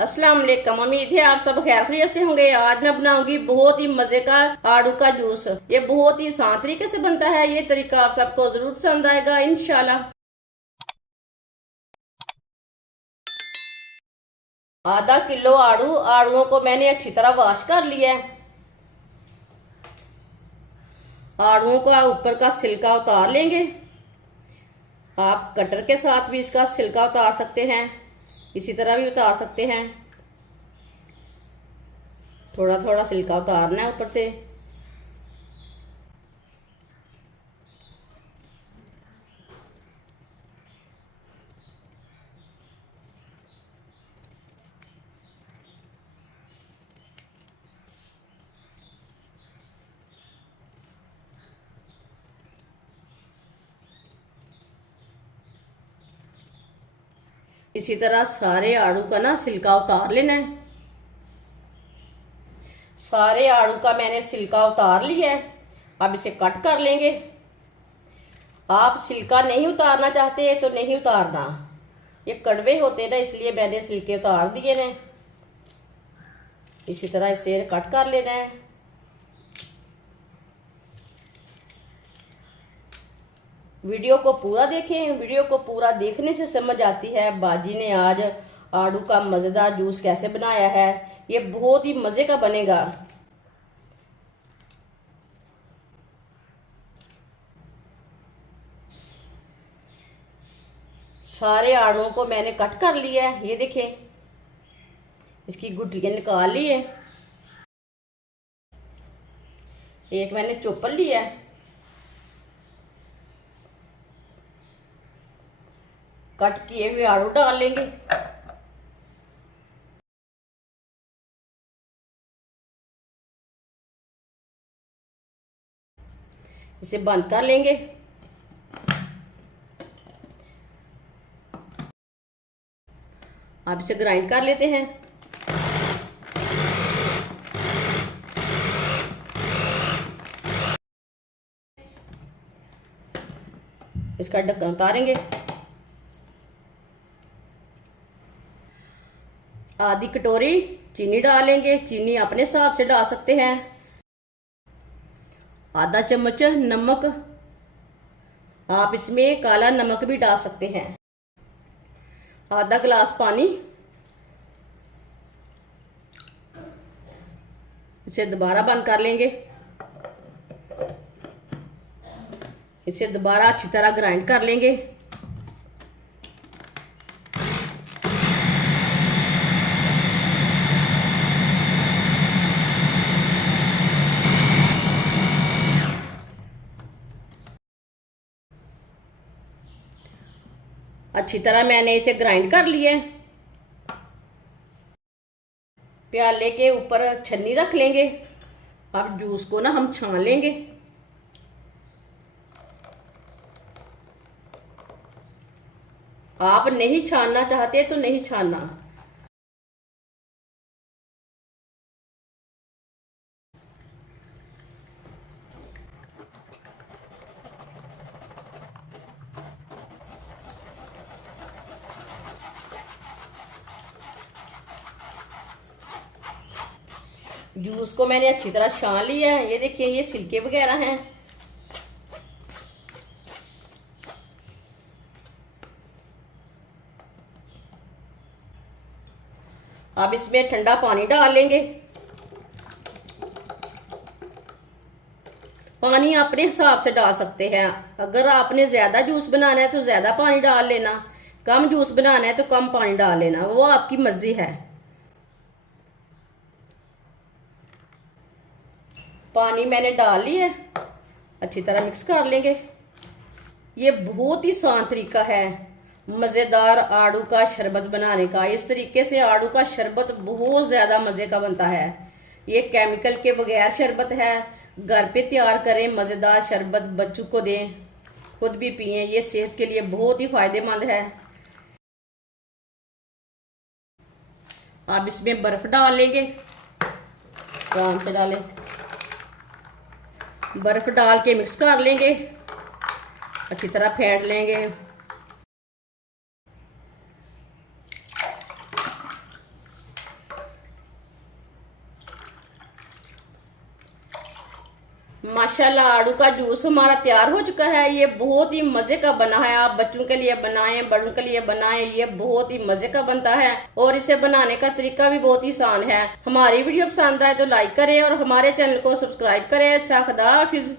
अस्सलाम वालेकुम। उम्मीद है आप सब खैर खैरियत से होंगे। आज मैं बनाऊंगी बहुत ही मजे का आड़ू का जूस। ये बहुत ही आसान तरीके से बनता है। ये तरीका आप सबको जरूर पसंद आएगा इंशाल्लाह। आधा किलो आड़ूओं को मैंने अच्छी तरह वॉश कर लिया है। आड़ूओं का ऊपर का छिलका उतार लेंगे। आप कटर के साथ भी इसका छिलका उतार सकते हैं, इसी तरह भी उतार सकते हैं। थोड़ा थोड़ा छिलका उतारना है ऊपर से। इसी तरह सारे आड़ू का ना छिलका उतार लेना है। सारे आड़ू का मैंने छिलका उतार लिया है। अब इसे कट कर लेंगे। आप छिलका नहीं उतारना चाहते तो नहीं उतारना, ये कड़वे होते ना, इसलिए मैंने छिलके उतार दिए ने। इसी तरह इसे कट कर लेना है। वीडियो को पूरा देखें। वीडियो को पूरा देखने से समझ आती है बाजी ने आज आड़ू का मज़ेदार जूस कैसे बनाया है। ये बहुत ही मज़े का बनेगा। सारे आड़ूओं को मैंने कट कर लिया है। ये देखें, इसकी गुठलियाँ निकाल ली है। एक मैंने चोपर लिया है। कट किए हुए आड़ू डाल लेंगे। इसे बंद कर लेंगे। अब इसे ग्राइंड कर लेते हैं। इसका ढक्कन उतारेंगे। आधी कटोरी चीनी डालेंगे। चीनी अपने हिसाब से डाल सकते हैं। आधा चम्मच नमक, आप इसमें काला नमक भी डाल सकते हैं। आधा गिलास पानी। इसे दोबारा बंद कर लेंगे। इसे दोबारा अच्छी तरह ग्राइंड कर लेंगे। अच्छी तरह मैंने इसे ग्राइंड कर लिया है। प्याले के ऊपर छन्नी रख लेंगे। अब जूस को ना हम छान लेंगे। आप नहीं छानना चाहते तो नहीं छानना। जूस को मैंने अच्छी तरह छान लिया है। ये देखिए, ये छिलके वगैरह हैं। अब इसमें ठंडा पानी डाल लेंगे। पानी अपने हिसाब से डाल सकते हैं। अगर आपने ज़्यादा जूस बनाना है तो ज़्यादा पानी डाल लेना, कम जूस बनाना है तो कम पानी डाल लेना, वो आपकी मर्जी है। पानी मैंने डाल लिया है। अच्छी तरह मिक्स कर लेंगे। ये बहुत ही आसान तरीका है मज़ेदार आड़ू का शरबत बनाने का। इस तरीके से आड़ू का शरबत बहुत ज़्यादा मज़े का बनता है। ये केमिकल के बगैर शरबत है। घर पे तैयार करें मज़ेदार शरबत, बच्चों को दें, खुद भी पिएं। ये सेहत के लिए बहुत ही फ़ायदेमंद है। अब इसमें बर्फ़ डाल लेंगे। आराम से डालें। बर्फ़ डाल के मिक्स कर लेंगे। अच्छी तरह फेंट लेंगे। माशाल्लाह आड़ू का जूस हमारा तैयार हो चुका है। ये बहुत ही मजे का बना है। आप बच्चों के लिए बनाएं, बड़ों के लिए बनाएं, ये बहुत ही मजे का बनता है और इसे बनाने का तरीका भी बहुत ही आसान है। हमारी वीडियो पसंद आए तो लाइक करें और हमारे चैनल को सब्सक्राइब करें। अच्छा खुदा हाफिज।